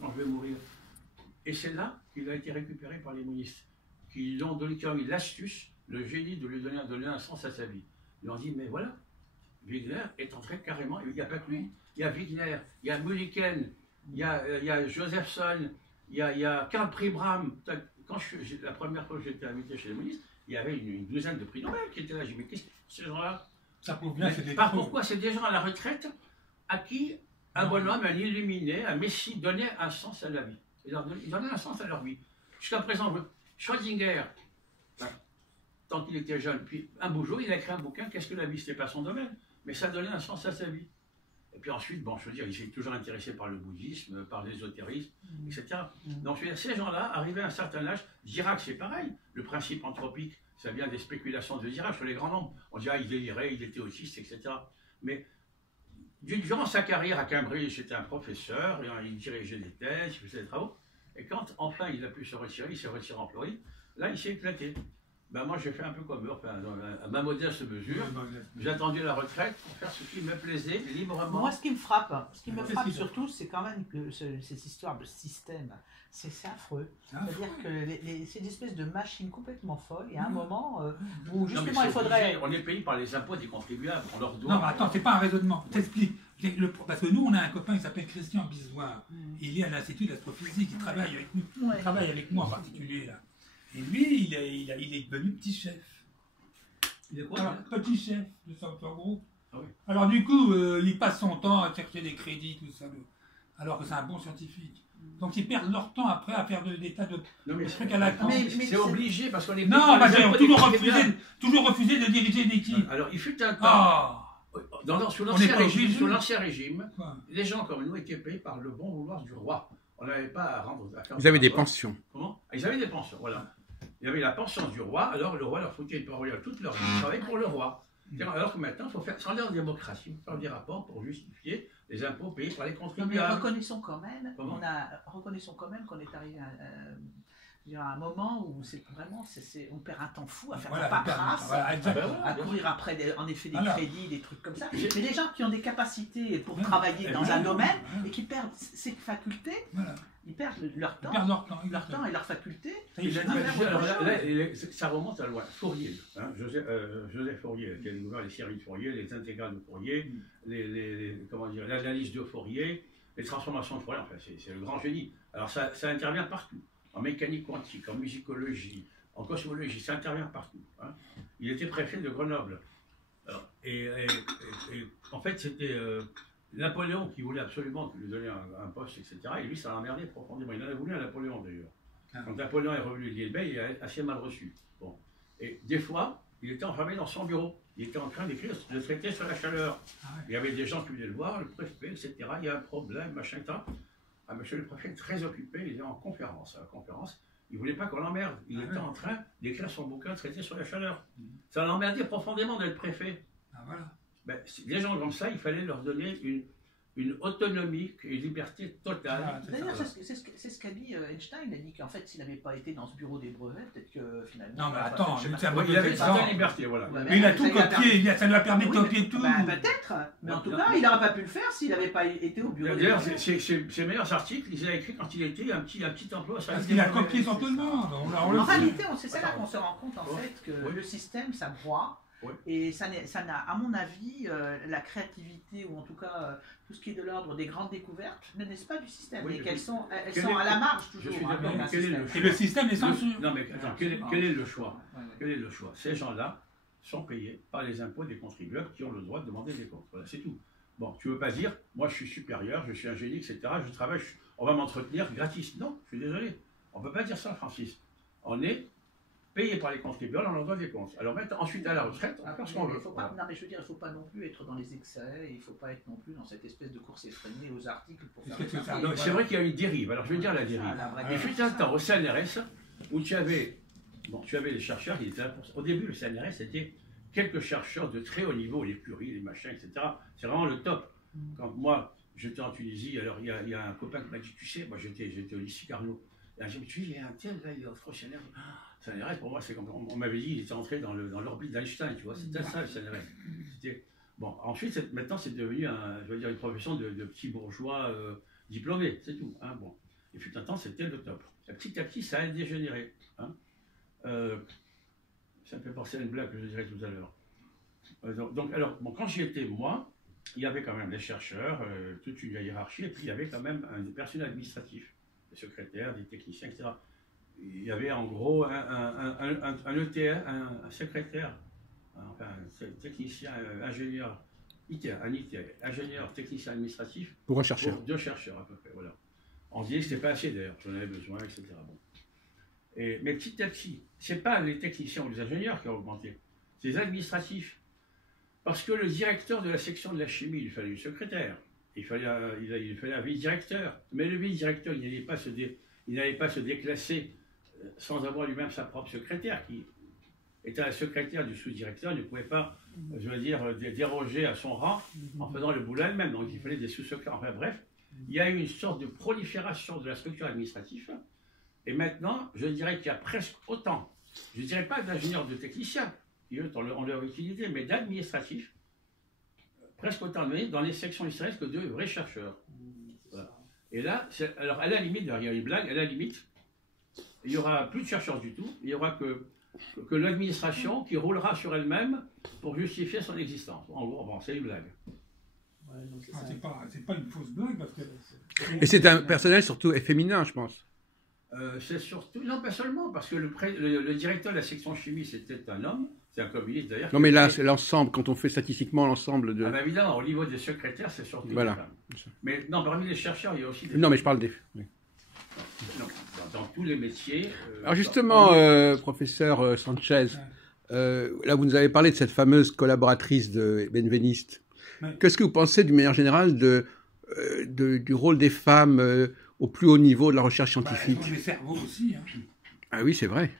quand je vais mourir. Et c'est là qu'il a été récupéré par les monistes, qui lui ont donné l'astuce, le génie de lui donner un sens à sa vie. Ils lui ont dit, mais voilà, Wigner est entré carrément, il n'y a pas que lui, il y a Wigner, il y a Mulliken, il y a Josephson, il y a Karl Pribram. La première fois que j'étais invité chez les monistes, il y avait une douzaine de prix Nobel qui étaient là. J'ai dit, mais qu'est-ce que ces gens-là? Ça prouve bien, c'est des pourquoi c'est des gens à la retraite à qui un bonhomme, un illuminé, un messie donnait un sens à la vie. Ils donnaient un sens à leur vie. Jusqu'à présent, Schrödinger, tant qu'il était jeune, puis un beau jour, il a écrit un bouquin, Qu'est-ce que la vie? C'était pas son domaine, mais ça donnait un sens à sa vie. Et puis ensuite, bon, je veux dire, il s'est toujours intéressé par le bouddhisme, par l'ésotérisme, etc. Donc, je veux dire, ces gens-là, arrivés à un certain âge, Dirac, c'est pareil. Le principe anthropique, ça vient des spéculations de Dirac sur les grands nombres. On dit, ah, il délirait, il était autiste, etc. Mais durant sa carrière à Cambridge, c'était un professeur, il dirigeait des thèses, il faisait des travaux. Et quand enfin il a pu se retirer, il s'est retiré en Floride, là il s'est éclaté. Ben moi j'ai fait un peu comme eux, enfin, à ma modeste mesure. J'ai attendu la retraite pour faire ce qui me plaisait librement. Moi ce qui me frappe surtout, c'est quand même que cette histoire de système, c'est affreux. C'est-à-dire que c'est une espèce de machine complètement folle. Il y a un moment où justement il faudrait... On est payé par les impôts des contribuables, on leur doit... Non mais attends, c'est pas un raisonnement, t'expliques. Parce que nous on a un copain qui s'appelle Christian Bisoir. Il est à l'Institut d'astrophysique, il travaille avec nous. Il travaille avec moi en particulier là. Et lui, il est devenu petit chef. Il est quoi? Alors, petit chef de Software Group. Ah oui. Alors du coup, il passe son temps à chercher des crédits, tout ça, alors que c'est un bon scientifique. Donc ils perdent leur temps après à faire des tas de trucs à la con. C'est obligé parce qu'on est... Non, j'ai toujours refusé de diriger une équipe. Alors il fut un temps... Sous l'ancien régime, les gens comme nous étaient payés par le bon vouloir du roi. On n'avait pas à rendre... Ils avaient des pensions. Comment? Ils avaient des pensions, voilà. Il y avait la pension du roi, alors le roi leur foutait une parole toute leur vie, ils travaillaient pour le roi. Alors que maintenant, il faut faire, sans aller en démocratie, il faut faire des rapports pour justifier les impôts payés par les contribuables. Mais reconnaissons quand même qu'on est arrivé à un moment où c'est vraiment, on perd un temps fou à faire la paperasse, à courir après en effet des crédits, des trucs comme ça. Mais les gens qui ont des capacités pour travailler dans un domaine et qui perdent ces facultés, ils perdent leur temps, et leurs facultés. Ça remonte à loin. Fourier, Joseph Fourier, qui a découvert les séries de Fourier, les intégrales de Fourier, l'analyse de Fourier, les transformations de Fourier, enfin c'est le grand génie. Alors ça intervient partout. En mécanique quantique, en musicologie, en cosmologie, ça intervient partout. Il était préfet de Grenoble. Alors, en fait, c'était Napoléon qui voulait absolument lui donner un poste, etc. Et lui, ça l'a emmerdé profondément. Il en a voulu à Napoléon, d'ailleurs. Quand Napoléon est revenu de Liébec, il est assez mal reçu. Bon. Et des fois, il était enfermé dans son bureau. Il était en train d'écrire le traité sur la chaleur. Il y avait des gens qui venaient le voir, le préfet, etc. Il y a un problème, machin, etc. Ah, monsieur le préfet est très occupé, il est en conférence. À la conférence, il ne voulait pas qu'on l'emmerde. Il était en train d'écrire son bouquin traité sur la chaleur. Ça l'emmerdait profondément d'être préfet. Les gens comme ça, il fallait leur donner une autonomie, une liberté totale. D'ailleurs, c'est ce qu'a dit Einstein. Il a dit qu'en fait, s'il n'avait pas été dans ce bureau des brevets, peut-être que finalement... Non, mais attends, il avait une certaine liberté, voilà. Mais il a tout copié, ça lui a permis de copier tout. Peut-être, mais en tout cas, il n'aurait pas pu le faire s'il n'avait pas été au bureau des brevets. D'ailleurs, ses meilleurs articles, il les a écrits quand il était un petit emploi. Parce qu'il a copié sur tout le monde. En réalité, c'est là qu'on se rend compte, en fait, que le système, ça broie. Et ça n'a, à mon avis, la créativité, ou en tout cas tout ce qui est de l'ordre des grandes découvertes, ne naissent pas du système, et qu'elles sont à la marge toujours. Et le système est censure. Non mais attends, quel est le choix? Quel est le choix? Ces gens-là sont payés par les impôts des contribuables qui ont le droit de demander des comptes. Voilà, c'est tout. Bon, tu ne veux pas dire, moi je suis supérieur, je suis un génie, etc., je travaille, on va m'entretenir gratis. Non, je suis désolé. On ne peut pas dire ça, Francis. On est payé par les contribuables, on leur doit des comptes. Alors ensuite, à la retraite, on fait ce qu'on veut. Non, mais je veux dire, il ne faut pas non plus être dans les excès, il ne faut pas être non plus dans cette espèce de course effrénée aux articles pour faire des... C'est vrai qu'il y a une dérive. Alors je vais dire la dérive. Il fut un temps au CNRS où tu avais les chercheurs, au début, le CNRS, c'était quelques chercheurs de très haut niveau, les Curie, les machins, etc. C'est vraiment le top. Quand moi, j'étais en Tunisie, alors il y a un copain qui m'a dit, tu sais, moi j'étais au lycée Carnot. Et je me suis dit, il y a un tel, là, il est au CNRS. CNRS, pour moi, c'est comme on m'avait dit, il était entré dans l'orbite d'Einstein, tu vois, c'était ça le CNRS. Bon, ensuite, maintenant, c'est devenu une profession de petits bourgeois diplômés, c'est tout. Bon. Il fut un temps, c'était le top. Petit à petit, ça a dégénéré. Hein. Ça me fait penser à une blague que je dirais tout à l'heure. Donc, alors, bon, quand j'y étais, moi, il y avait quand même des chercheurs, toute une hiérarchie, et puis il y avait quand même un personnel administratif, des secrétaires, des techniciens, etc. Il y avait en gros un ETR, un secrétaire, enfin un technicien, ingénieur, ingénieur, technicien administratif, pour un chercheur. Pour 2 chercheurs à peu près, voilà. On disait que c'était pas assez d'ailleurs, j'en avais besoin, etc. Bon. Mais petit à petit, ce n'est pas les techniciens ou les ingénieurs qui ont augmenté, c'est les administratifs. Parce que le directeur de la section de la chimie, il fallait une secrétaire, il fallait un vice-directeur. Mais le vice-directeur, il n'allait pas se déclasser sans avoir lui-même sa propre secrétaire, qui était la secrétaire du sous-directeur, ne pouvait pas, je veux dire, déroger à son rang en faisant le boulot elle-même. Donc il fallait des sous-secrétaires. Enfin bref, il y a eu une sorte de prolifération de la structure administrative. Et maintenant, je dirais qu'il y a presque autant, je ne dirais pas d'ingénieurs, de techniciens, qui eux ont leur utilité, mais d'administratifs, presque autant donné dans les sections historiques que de vrais chercheurs. Voilà. Et là, alors à la limite, il y a une blague, à la limite, il n'y aura plus de chercheurs du tout, il n'y aura que l'administration qui roulera sur elle-même pour justifier son existence. En gros, bon, c'est une blague. Ouais, c'est pas une fausse blague, parce que... Et c'est un personnel surtout féminin, je pense. C'est surtout, non pas seulement, parce que le directeur de la section chimie, c'était un homme, c'est un communiste d'ailleurs. Non mais là, c'est l'ensemble, quand on fait statistiquement l'ensemble de... Ah ben évidemment, au niveau des secrétaires, c'est surtout voilà. des femmes. Mais non, parmi les chercheurs, il y a aussi des Non, mais je parle des... Oui. Non, dans tous les métiers... Alors justement, professeur Sanchez, là vous nous avez parlé de cette fameuse collaboratrice de Benveniste. Ouais. Qu'est-ce que vous pensez, d'une manière générale, du rôle des femmes au plus haut niveau de la recherche scientifique? Elles ont des cerveaux aussi. Hein. Ah oui, c'est vrai.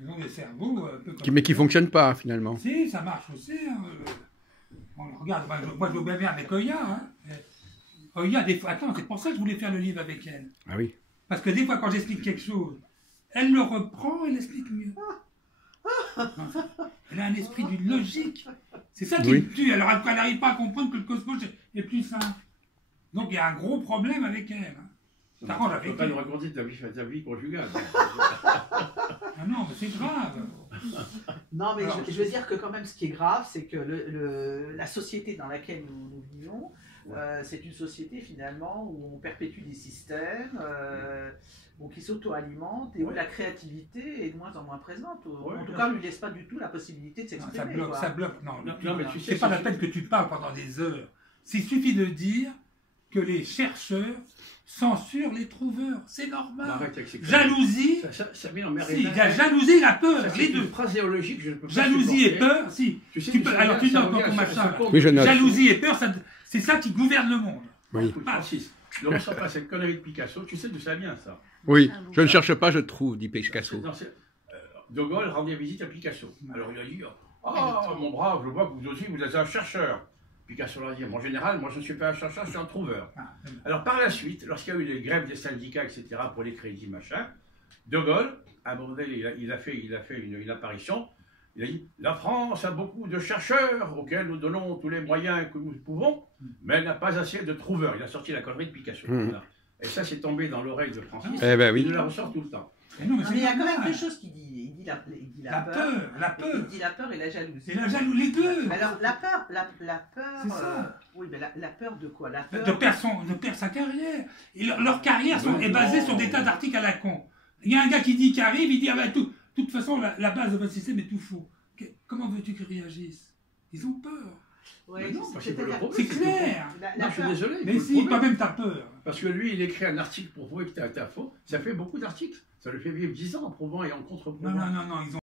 Elles ont des cerveaux... mais qui ne fonctionnent pas, finalement. Si, ça marche aussi. Hein. Bon, regarde, moi je veux bien avec Oya. Hein. Oya, des fois... Attends, c'est pour ça que je voulais faire le livre avec elle. Ah oui. Parce que des fois, quand j'explique quelque chose, elle le reprend, elle explique mieux. Elle a un esprit d'une logique. C'est ça qui me tue. Alors, elle n'arrive pas à comprendre que le cosmos est plus simple. Donc, il y a un gros problème avec elle. Tu ne peux pas nous raconter ta vie conjugale. Ah non, mais c'est grave. Non, mais je veux dire que quand même, ce qui est grave, c'est que la société dans laquelle nous vivons, c'est une société finalement où on perpétue des systèmes qui s'auto-alimentent et où la créativité est de moins en moins présente. En tout cas, on ne lui laisse pas du tout la possibilité de s'exprimer. Ça bloque. Non, mais tu sais, c'est pas la peine que tu parles pendant des heures. Il suffit de dire que les chercheurs censurent les trouveurs. C'est normal. Jalousie. Il y a jalousie et la peur. Les deux. Phraséologique, je ne peux pas. Jalousie et peur, si. Alors tu notes dans ton machin. Jalousie et peur, c'est ça qui gouverne le monde. Oui. Francis, ne ressens pas cette connerie de Picasso. Tu sais d'où ça vient, ça? Oui. Je ne cherche pas, je trouve, dit Picasso. De Gaulle rendait visite à Picasso. Alors il a dit, oh mon brave, je vois que vous aussi, vous êtes un chercheur. Picasso leur a dit, en général, moi je ne suis pas un chercheur, je suis un trouveur. Alors par la suite, lorsqu'il y a eu les grèves des syndicats, etc., pour les crédits, machin, De Gaulle, à un moment donné, il a fait une apparition, il a dit, la France a beaucoup de chercheurs auxquels nous donnons tous les moyens que nous pouvons, mais elle n'a pas assez de trouveurs. Il a sorti la connerie de Picasso. Voilà. Et ça, c'est tombé dans l'oreille de Francis, il nous la ressort tout le temps. Mais il y a quand même deux choses qu'il dit. Il dit la peur. Il dit la peur et la jalousie. Et la jalousie, les deux. Alors la peur. C'est ça. Oui, mais la peur de quoi? La peur de perdre sa carrière. Et leur carrière est basée sur des tas d'articles à la con. Il y a un gars qui arrive, il dit ah ben, de toute façon la base de votre système est tout faux. Comment veux-tu qu'ils réagissent? Ils ont peur. Ouais, c'est clair. Non, je suis désolé. Mais si, toi-même t'as peur. Parce que lui, il écrit un article pour prouver que t'as faux. Ça fait beaucoup d'articles. Ça lui fait vivre 10 ans en prouvant et en contre-prouvant. Non, ils ont